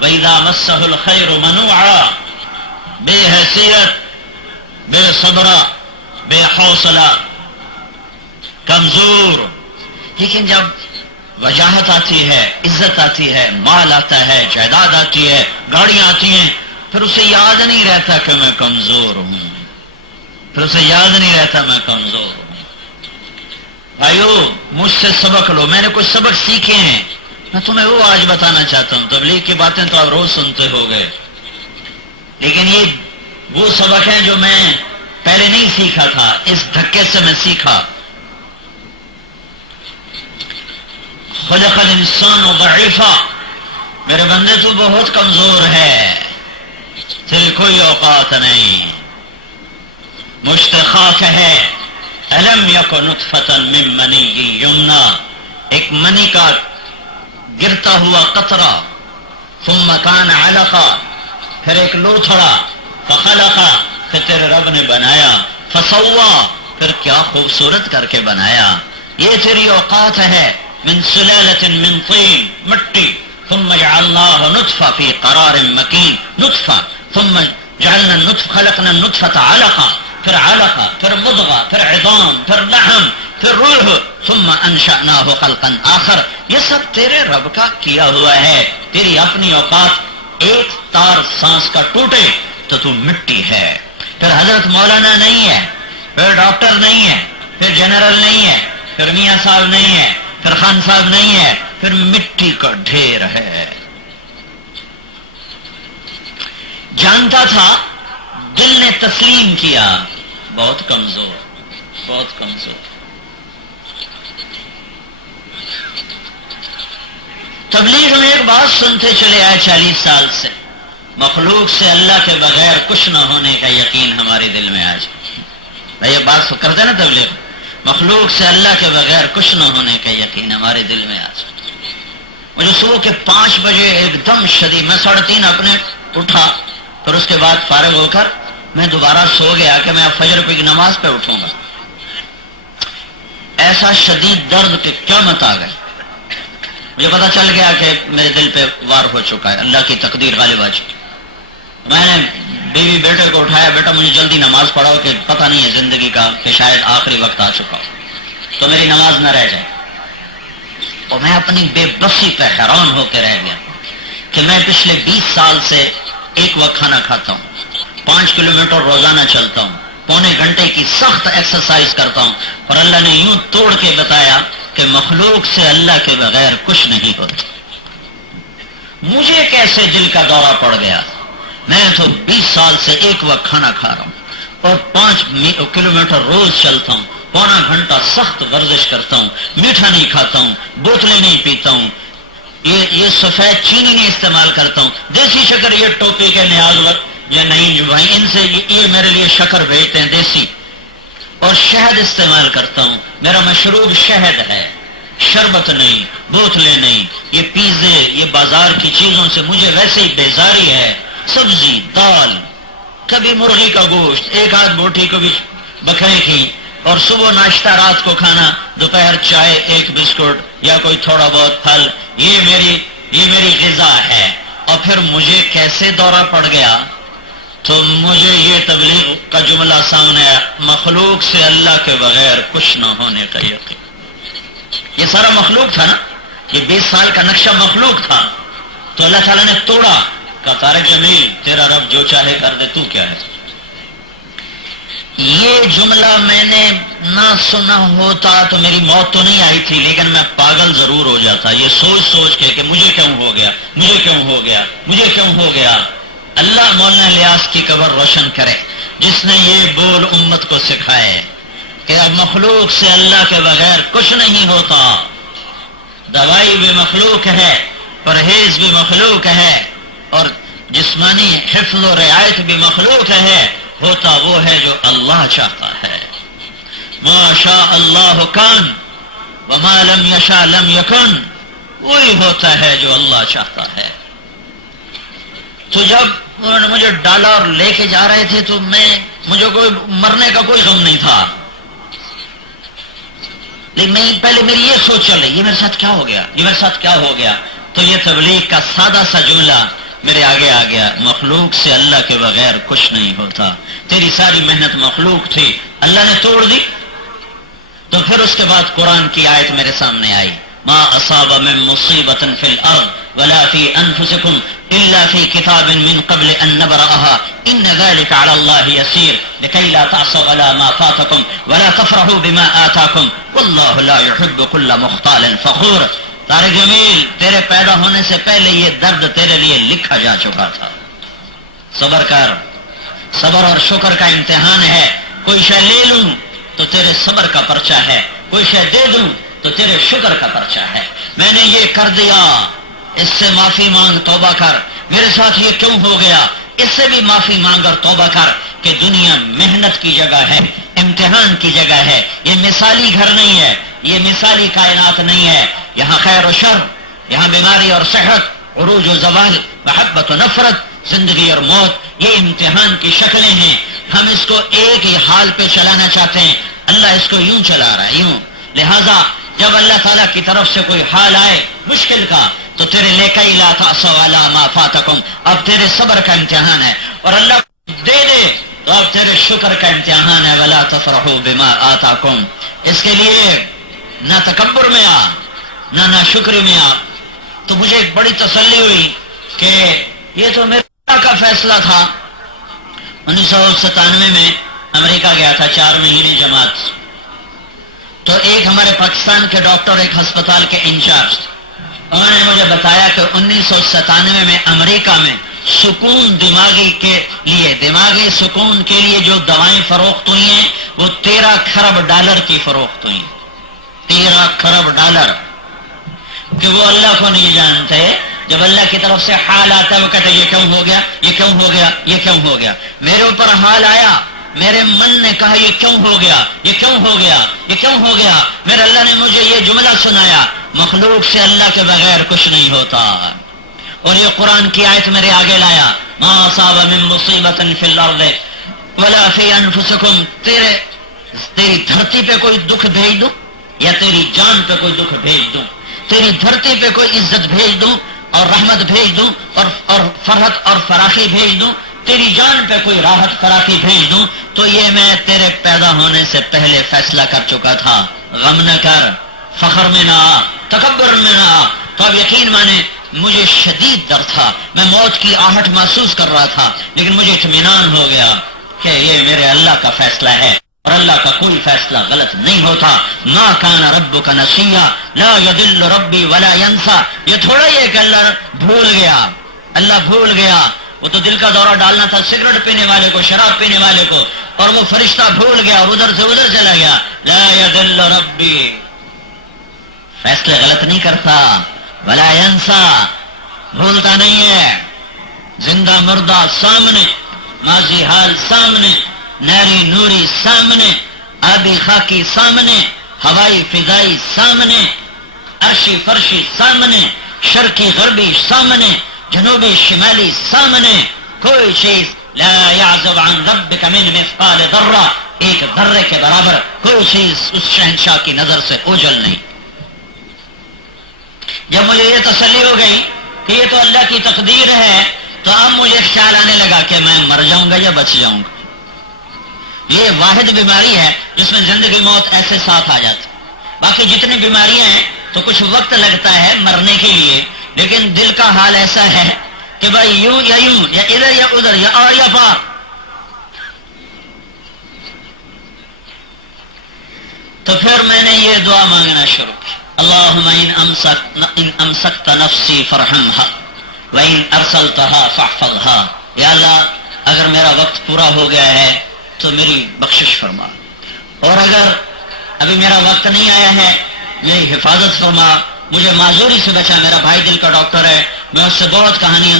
وَإِذَا مَسَّهُ الْخَيْرُ مَنُوعًا، بے حیثیت، بے صبر، بے حوصلہ، کمزور. لیکن جب وجاہت آتی ہے، عزت آتی ہے، مال آتا ہے، جائیداد آتی ہے، گاڑیاں آتی ہیں، پھر اسے یاد نہیں رہتا کہ میں کمزور ہوں، پھر اسے یاد نہیں رہتا میں کمزور ہوں. بھائیو مجھ سے سبق لو، میں نے کچھ سبق سیکھے ہیں، میں تمہیں وہ آج بتانا چاہتا ہوں. تبلیغ کی باتیں تو آپ روز سنتے ہو گئے، لیکن یہ وہ سبق ہیں جو میں پہلے نہیں سیکھا تھا، اس دھکے سے میں سیکھا. خلق الانسان ضعیفا، میرے بندے تو بہت کمزور ہے، تیری کوئی اوقات نہیں. مشتخاک ہے الم یک نطفۃ من منی یمنا، ایک منی کا گرتا ہوا قطرہ، ثم کان علقہ، پھر ایک لوتھڑا، فخلق، پھر تیرے رب نے بنایا، فسوا، پھر کیا خوبصورت کر کے بنایا. یہ تیری اوقات ہے. من سلالۃ من طین، مٹی، ثم جعلناہ نطفہ فی قرار مکین، نطفہ، ثم جعلنا النطفہ، خلقنا النطفۃ علقہ، پھر علقہ، پھر مضغہ، پھر عظام، پھر لحم، پھر روح، ثم انشأناہ خلقا آخر. یہ سب تیرے رب کا کیا ہوا ہے. تیری اپنی اوقات ایک تار سانس کا ٹوٹے تو مٹی ہے. پھر حضرت مولانا نہیں ہے، پھر ڈاکٹر نہیں ہے، پھر جنرل نہیں ہے، پھر میاں صاحب نہیں ہے، پھر خان صاحب نہیں ہے، پھر مٹی کا ڈھیر ہے. جانتا تھا، دل نے تسلیم کیا، بہت کمزور، بہت کمزور. تبلیغ میں ایک بات سنتے چلے آئے 40 سال سے، مخلوق سے اللہ کے بغیر کچھ نہ ہونے کا یقین ہمارے دل میں آ جائے. یہ بات کرتے نا تبلیغ، مخلوق سے اللہ کے بغیر کچھ نہ ہونے کا یقین ہمارے دل میں آ جائے. مجھے صبح کے 5 بجے ایک دم شدید، میں 3:30 اپنے اٹھا، پھر اس کے بعد فارغ ہو کر میں دوبارہ سو گیا کہ میں فجر کی نماز پہ اٹھوں گا. ایسا شدید درد کہ قیامت آ گئی. مجھے پتا چل گیا کہ میرے دل پہ وار ہو چکا ہے، اللہ کی تقدیر غالب آ چکی. میں نے بیوی بیٹے کو اٹھایا، بیٹا مجھے جلدی نماز پڑھاؤ کہ پتہ نہیں ہے زندگی کا کہ شاید آخری وقت آ چکا ہو تو میری نماز نہ رہ جائے. اور میں اپنی بے بسی پہ حیران ہو کے رہ گیا کہ میں پچھلے 20 سال سے ایک وقت کھانا کھاتا ہوں، 5 کلومیٹر روزانہ چلتا ہوں، پونے گھنٹے کی سخت ایکسرسائز کرتا ہوں، اور اللہ نے یوں توڑ کے بتایا کہ مخلوق سے اللہ کے بغیر کچھ نہیں ہوتا. مجھے کیسے دل کا دورہ پڑ گیا؟ میں تو 20 سال سے ایک وقت کھانا کھا رہا ہوں اور 5 کلومیٹر روز چلتا ہوں، پونا گھنٹہ سخت ورزش کرتا ہوں، میٹھا نہیں کھاتا ہوں، بوتلیں نہیں پیتا ہوں، یہ سفید چینی نہیں استعمال کرتا ہوں، دیسی شکر، یہ ٹوپی کے نیاز یا نہیں جو بھائی ان سے یہ میرے لیے شکر بھیجتے ہیں دیسی، اور شہد استعمال کرتا ہوں، میرا مشروب شہد ہے، شربت نہیں، بوتلیں نہیں، یہ پیزے، یہ بازار کی چیزوں سے مجھے ویسے ہی بیزاری ہے. سبزی، دال، کبھی مرغی کا گوشت، ایک آدھ بوٹی کبھی بکرے کی، اور صبح ناشتہ، رات کو کھانا، دوپہر چائے، ایک بسکٹ یا کوئی تھوڑا بہت پھل، یہ میری غذا ہے. اور پھر مجھے کیسے دورہ پڑ گیا؟ تو مجھے یہ تبلیغ کا جملہ سامنے آیا، مخلوق سے اللہ کے بغیر کچھ نہ ہونے کا یقین. یہ سارا مخلوق تھا نا، یہ 20 سال کا نقشہ مخلوق تھا، تو اللہ تعالیٰ نے توڑا. کہا طارق جمیل تیرا رب جو چاہے کر دے، تو کیا ہے؟ یہ جملہ میں نے نہ سنا ہوتا تو میری موت تو نہیں آئی تھی، لیکن میں پاگل ضرور ہو جاتا یہ سوچ سوچ کے کہ مجھے کیوں ہو گیا، مجھے کیوں ہو گیا، مجھے کیوں ہو گیا. اللہ مولانا الیاس کی قبر روشن کرے جس نے یہ بول امت کو سکھائے کہ اب مخلوق سے اللہ کے بغیر کچھ نہیں ہوتا. دوائی بھی مخلوق ہے، پرہیز بھی مخلوق ہے، اور جسمانی حفظ و رعایت بھی مخلوق ہے. ہوتا وہ ہے جو اللہ چاہتا ہے. ما شاء اللہ کان وما لم یشاء لم یکن، وہی ہوتا ہے جو اللہ چاہتا ہے. تو جب انہوں نے مجھے ڈالا اور لے کے جا رہے تھے تو مجھے کوئی مرنے کا کوئی غم نہیں تھا، لیکن پہلے میری یہ سوچ چل رہی، یہ میرے ساتھ کیا ہو گیا، یہ میرے ساتھ کیا ہو گیا. تو یہ تبلیغ کا سادہ سا جملہ میرے آگے آ گیا، مخلوق سے اللہ کے بغیر کچھ نہیں ہوتا، تیری ساری محنت مخلوق تھی، اللہ نے توڑ دی۔ تو پھر اس کے بعد قرآن کی آیت میرے سامنے آئی، ما اصاب من مصیبۃ فی الارض ولا فی انفسکم الا فی کتاب من قبل ان نبرأها ان ذلک علی اللہ یسیر لکی لا تعصوا علی ما فاتکم ولا تفرحوا بما آتاکم واللہ لا يحب کل مختال فخور۔ طارق جمیل، تیرے پیدا ہونے سے پہلے یہ درد تیرے لیے لکھا جا چکا تھا، صبر کر، صبر اور شکر کا امتحان ہے۔ کوئی شے لے لوں تو تیرے صبر کا پرچہ ہے، کوئی شے دے دوں تو تیرے شکر کا پرچہ ہے۔ میں نے یہ کر دیا، اس سے معافی مانگ، توبہ کر۔ میرے ساتھ یہ کیوں ہو گیا، اس سے بھی معافی مانگ اور توبہ کر، کہ دنیا محنت کی جگہ ہے، امتحان کی جگہ ہے، یہ مثالی گھر نہیں ہے، یہ مثالی کائنات نہیں ہے۔ یہاں خیر و شر، یہاں بیماری اور صحت، عروج و زوال، محبت و نفرت، زندگی اور موت، یہ امتحان کی شکلیں ہیں۔ ہم اس کو ایک ہی حال پہ چلانا چاہتے ہیں، اللہ اس کو یوں چلا رہا ہے، یوں۔ لہذا جب اللہ تعالیٰ کی طرف سے کوئی حال آئے مشکل کا، تو تیرے لکی لا تعصوا علی ما فاتکم، اب تیرے صبر کا امتحان ہے، اور اللہ دے دے تو اب تیرے شکر کا امتحان ہے، ولا تفرحوا بما آتاکم۔ اس کے لیے نہ تکبر میں آ، نہ شکر میں آ۔ تو مجھے ایک بڑی تسلی ہوئی کہ یہ تو میرے اللہ کا فیصلہ تھا۔ 1997 میں امریکہ گیا تھا 4 مہینے جماعت، تو ایک ہمارے پاکستان کے ڈاکٹر، ایک ہسپتال کے انچارج، انہوں نے مجھے بتایا کہ 1997 میں امریکہ میں سکون دماغی کے لیے، دماغی سکون کے لیے جو دوائیں فروخت ہوئی ہیں وہ 13 کھرب ڈالر کی فروخت ہوئی، 13 کھرب ڈالر، کہ وہ اللہ کو نہیں جانتے۔ جب اللہ کی طرف سے حال آتا ہے وہ کہتے یہ کیوں ہو گیا، یہ کیوں ہو گیا، یہ کیوں ہو گیا۔ میرے اوپر حال آیا، میرے من نے کہا یہ کیوں ہو گیا، یہ کیوں ہو گیا، یہ کیوں ہو گیا۔ میرے اللہ نے مجھے یہ جملہ سنایا، مخلوق سے اللہ کے بغیر کچھ نہیں ہوتا۔ اور یہ قرآن کی آیت میرے آگے لایا، ما اصاب من مصیبۃ فی الارض ولا فی انفسکم، تیری دھرتی پہ کوئی دکھ بھیج دوں یا تیری جان پہ کوئی دکھ بھیج دوں، تیری دھرتی پہ کوئی عزت بھیج دوں اور رحمت بھیج دوں اور فرحت اور فراخی بھیج دوں، تیری جان پہ کوئی راحت فراخی بھیج دوں، تو یہ میں تیرے پیدا ہونے سے پہلے فیصلہ کر چکا تھا۔ غم نہ کر، فخر میں نہ آ، تکبر میں نہ آ۔ تو اب یقین مانے مجھے شدید درد تھا، میں موت کی آہٹ محسوس کر رہا تھا، لیکن مجھے اطمینان ہو گیا کہ یہ میرے اللہ کا فیصلہ ہے، اور اللہ کا کوئی فیصلہ غلط نہیں ہوتا۔ ما کان ربک نسیا لا یضل ربی ولا ینسا، یہ تھوڑا ہی ہے کہ اللہ بھول گیا، اللہ بھول گیا۔ وہ تو دل کا دورہ ڈالنا تھا سگریٹ پینے والے کو، شراب پینے والے کو، اور وہ فرشتہ بھول گیا اور ادھر سے ادھر چلا گیا۔ لا یضل ربی، فیصلے غلط نہیں کرتا، ولا ینسا، بھولتا نہیں ہے۔ زندہ مردہ سامنے، ماضی حال سامنے، ناری نوری سامنے، آبی خاکی سامنے، ہوائی فضائی سامنے، عرشی فرشی سامنے، شرقی غربی سامنے، جنوبی شمالی سامنے، کوئی چیز لا يعزب عن ربك من مثقال ذرہ، ایک ذرے کے برابر کوئی چیز اس شہنشاہ کی نظر سے اوجھل نہیں۔ جب مجھے یہ تسلی ہو گئی کہ یہ تو اللہ کی تقدیر ہے، تو اب مجھے خیال آنے لگا کہ میں مر جاؤں گا یا بچ جاؤں گا۔ یہ واحد بیماری ہے جس میں زندگی موت ایسے ساتھ آ جاتی، باقی جتنی بیماریاں ہیں تو کچھ وقت لگتا ہے مرنے کے لیے، لیکن دل کا حال ایسا ہے کہ بھائی یوں یا ادھر یا ادھر، یا آ یا پار۔ تو پھر میں نے یہ دعا مانگنا شروع کی، اللہم ان امسکت نفسی فرحمها وان ارسلتها فاحفظها، یا اللہ اگر میرا وقت پورا ہو گیا ہے تو میری بخشش فرما، اور اگر ابھی میرا وقت نہیں آیا ہے میری حفاظت فرما، مجھے معذوری سے بچا۔ میرا بھائی دل کا ڈاکٹر ہے، میں اس سے بہت کہانیاں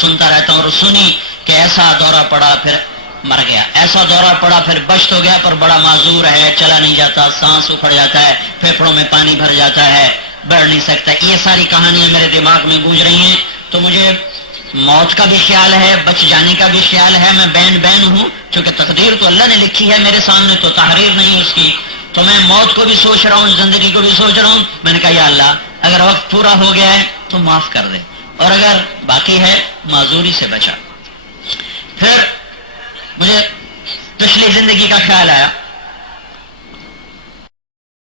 سنتا رہتا ہوں، اور سنی کہ ایسا دورہ پڑا پھر مر گیا، ایسا دورہ پڑا پھر بچ تو گیا پر بڑا معذور ہے، چلا نہیں جاتا، سانس اکھڑ جاتا ہے، پھیپھڑوں میں پانی بھر جاتا ہے، بڑھ نہیں سکتا۔ یہ ساری کہانیاں میرے دماغ میں گونج رہی ہیں، تو مجھے موت کا بھی خیال ہے، بچ جانے کا بھی خیال ہے۔ میں بین ہوں، چونکہ تقدیر تو اللہ نے لکھی ہے میرے سامنے، تو تحریر نہیں اس کی، تو میں موت کو بھی سوچ رہا ہوں، زندگی کو بھی سوچ رہا ہوں۔ میں نے کہا یا اللہ اگر وقت پورا ہو گیا ہے تو معاف کر دے، اور اگر باقی ہے معذوری سے بچا. پھر مجھے پچھلی زندگی کا خیال آیا